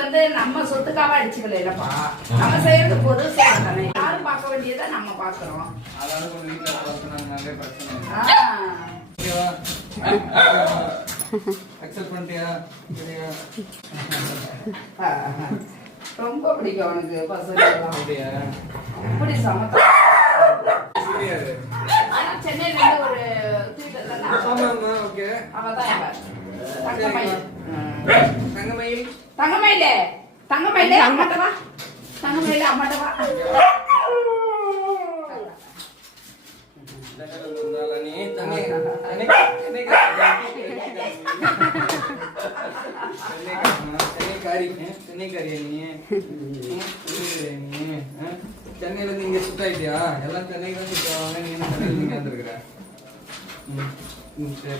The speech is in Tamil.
வந்து நம்ம சொத்துக்காக அடிச்சுக்கல இல்லப்பா. நம்ம செய்யறது பொது சேவை தானே. யாரும் பார்க்க வேண்டியதை நம்ம பார்க்கிறோம். அதனால கொஞ்சம் வீட்டுல பார்த்து நிறைய பிரச்சனை. அக்செப்ட் பண்ணிட்டியா? ரொம்ப பிடிக்கும் அவனுக்கு பசங்க அப்படியா? இப்படி சமத்தா. ஆனா சென்னையில இருந்து ஒரு ஓகே. அவதான் தங்கமயில். தங்கமயில் தங்கமயிலே தங்கமயிலே அம்மாட்டவா. தங்கமயிலே அம்மாட்டவா. சென்னையில இருந்து இங்க ஷிஃப்ட் ஆயிட்டியா? எல்லாம் சென்னைக்கு தான் ஷிஃப்ட் ஆவாங்க. நீங்க சென்னையில இருந்து வந்துருக்குற.